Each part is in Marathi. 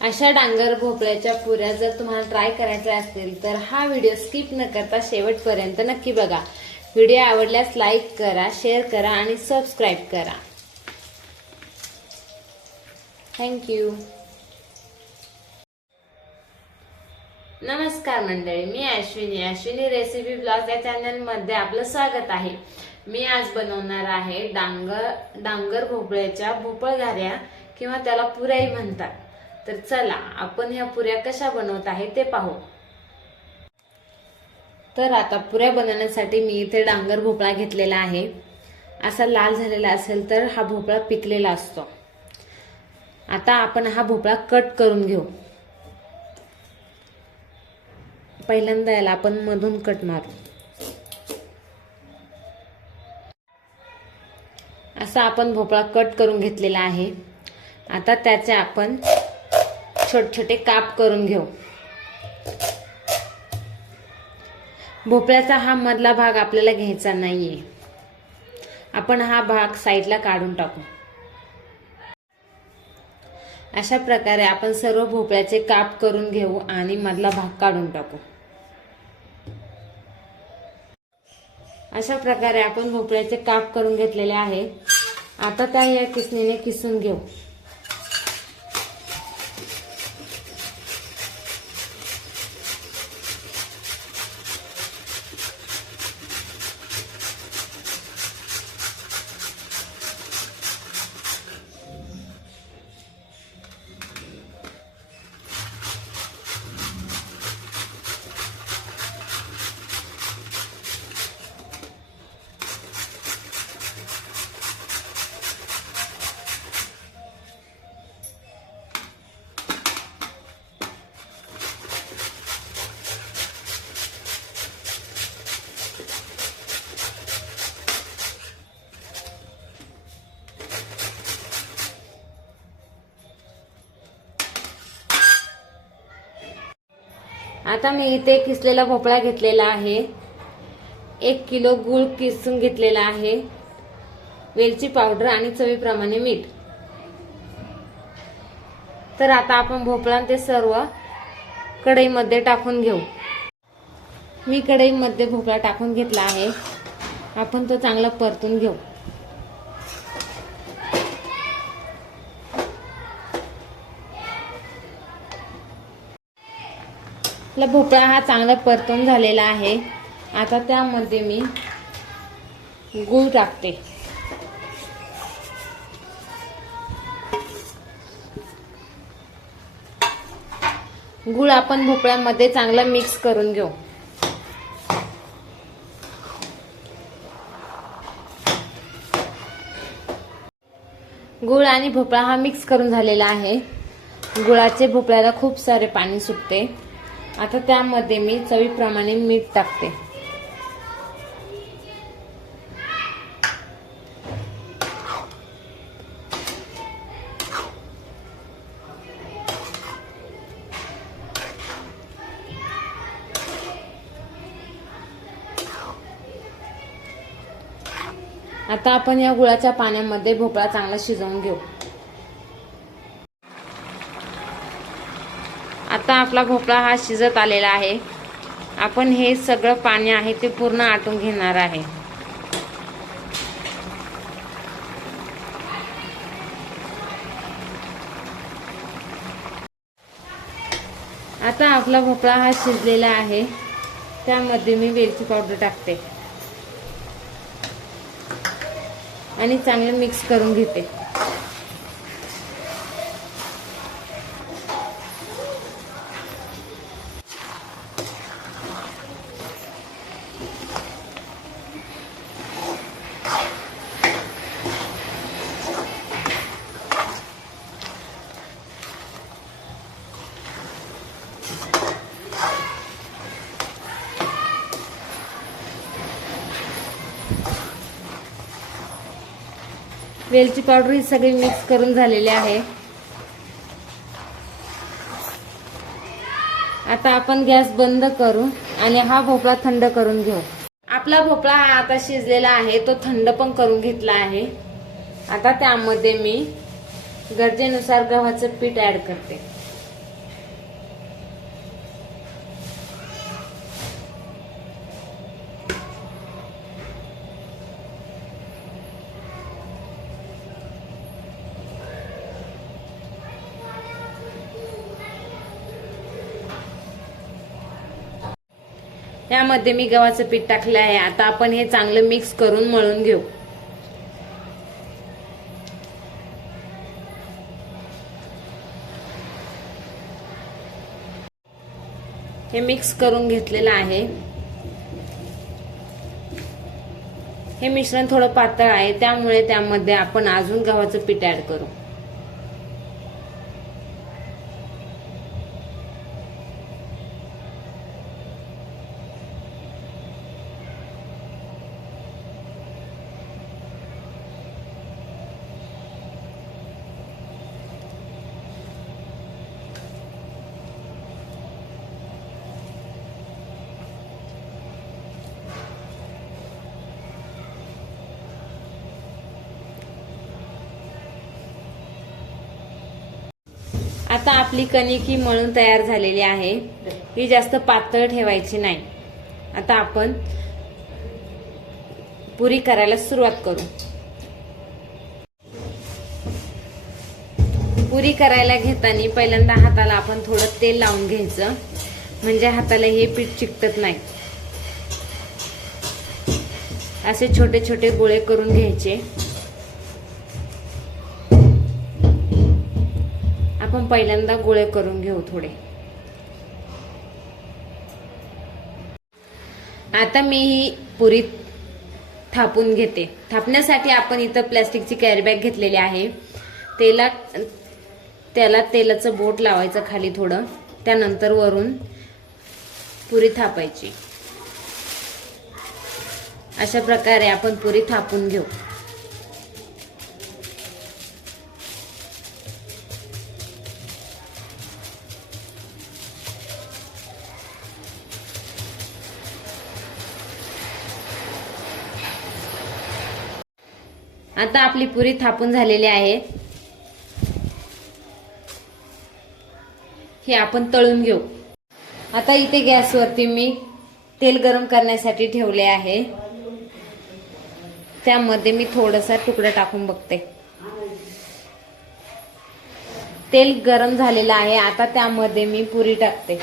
अशा डांगर भोपळ्याच्या पुऱ्या जर तुम्हाला ट्राय करायच्या असतील तर हा व्हिडिओ स्किप न करता शेवटपर्यंत नक्की बघा। व्हिडिओ आवडल्यास लाईक करा, शेअर करा आणि सबस्क्राईब करा। थँक्यू। नमस्कार मंडळी, मी अश्विनी रेसिपी ब्लॉग या चॅनल मध्ये आपलं स्वागत आहे। मी आज बनवणार आहे डांगर भोपळ्याच्या भोपळघाऱ्या किंवा त्याला पुऱ्याही म्हणतात। तर चला आपण ह्या पुऱ्या कशा बनवत आहे ते पाहू। तर आता पुऱ्या बनवण्यासाठी मी इथे डांगर भोपळा घेतलेला आहे। असा लाल झालेला असेल तर हा भोपळा पिकलेला असतो। आता आपण हा भोपळा कट करून घेऊ। पहिल्यांदा याला आपण मधून कट मारू। असा आपण भोपळा कट करून घेतलेला आहे। आता त्याचे आपण छोटे छोटे काप करून घेऊ। भोपळ्याचा हा मधला भाग आपल्याला घ्यायचा नाहीये, आपण हा भाग साईडला काढून टाकू। अशा प्रकारे आपण सर्व भोपळ्याचे काप करून घेऊ आणि मधला भाग काढून टाकू। अशा प्रकारे आपण भोपळ्याचे काप करून घेतलेले आहे। आता त्या या किसणीने किसून घेऊ। आता मी इथे किसलेला भोपळा घेतलेला आहे। 1 किलो गूळ किसून घेतलेला आहे, वेलची पावडर आणि चवीप्रमाणे मीठ। तर आता आपण भोपळा ते सर्व कढईमध्ये टाकून घेऊ। मी कढईमध्ये भोपळा टाकून घेतला आहे। आपण तो चांगला परतून घेऊ। भोपळा हा चांगला परतून झालेला आहे। आता त्यामध्ये मी गूळ टाकते। गूळ आपण भोपळ्यामध्ये चांगला मिक्स करून घेऊ। गूळ आणि भोपळा हा मिक्स करून झालेला आहे। गुळाचे भोपळ्याला खूप सारे पाणी सुटते। आता त्यामध्ये मी चवीप्रमाणे मीठ टाकते। आता आपण या गुळाच्या पाण्यामध्ये भोपळा चांगला शिजवून घेऊ। आता आपला भोपळा हा शिजत आलेला आहे। आपण हे सगळं पाणी आहे ते पूर्ण आटून घेणार आहे। आता आपला भोपळा हा शिजलेला आहे। त्यामध्ये मी वेलची पावडर टाकते आणि चांगलं मिक्स करून घेते। वेलची पावडर ही सगळी मिक्स करून झालेली आहे। आता आपण गॅस बंद करू आणि हा भोपळा थंड करून घेऊ। आपला भोपळा हा आता शिजलेला आहे, तो थंड पण करून घेतला आहे। आता त्यामध्ये मी गरजेनुसार गव्हाचं पीठ ऍड करते। यामध्ये मी गव्हाचं पीठ टाकलं आहे. आता आपण हे चांगलं मिक्स करून मळून घेऊ. हे मिक्स करून घेतलेलं आहे. हे मिश्रण थोडं पातळ आहे, त्यामुळे त्यामध्ये आपण अजून गव्हाचं पीठ ऍड करू. आता आपली कणिक मळून तयार झालेली आहे. ही जास्त पातळ ठेवायची नाही. आता आपण पुरी करायला सुरुवात करू. पुरी करायला घेताना पहिल्यांदा हाताला आपण थोडं तेल लावून घ्यायचं, म्हणजे हाताला हे पीठ चिकटत नाही. असे छोटे छोटे गोळे करून घ्यायचे. आपण पहिल्यांदा गोळे करून घेऊ थोडे. आता मी ही पुरी थापून घेते. थापण्यासाठी आपण इथं प्लॅस्टिकची कॅरी बॅग घेतलेली आहे. त्याला तेलाचं बोट लावायचं खाली थोडं, त्यानंतर वरून पुरी थापायची. अशा प्रकारे आपण पुरी थापून घेऊ. आता आपली पुरी थापून झालेली आहे. हे आपण तळून घेऊ. आता इथे गॅसवरती मी तेल गरम करण्यासाठी ठेवले आहे. त्यामध्ये मी थोडासा तुकडा टाकून बघते. तेल गरम झालेलं आहे. आता त्यामध्ये मी पुरी टाकते.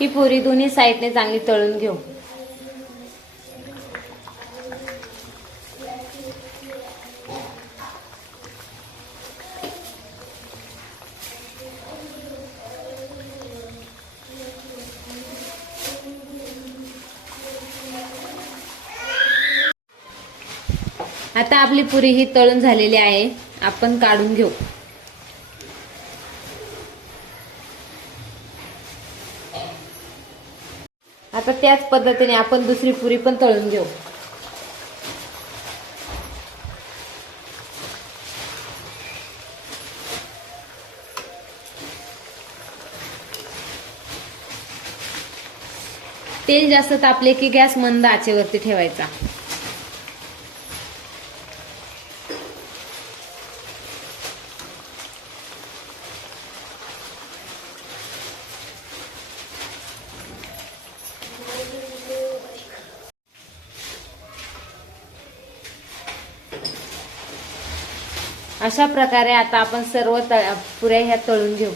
ही पुरी दोन्ही साईडने चांगली तळून घेऊ. आता आपली पुरी ही तळून झालेली आहे. आपण काढून घेऊ. आता त्याच पद्धतीने आपण दुसरी पुरी पण तळून घेऊ. तेल जास्त तापले की गॅस मंद आचेवरती ठेवायचा. अशा प्रकारे आता आपण सर्व पुऱ्या ह्या तळून घेऊ.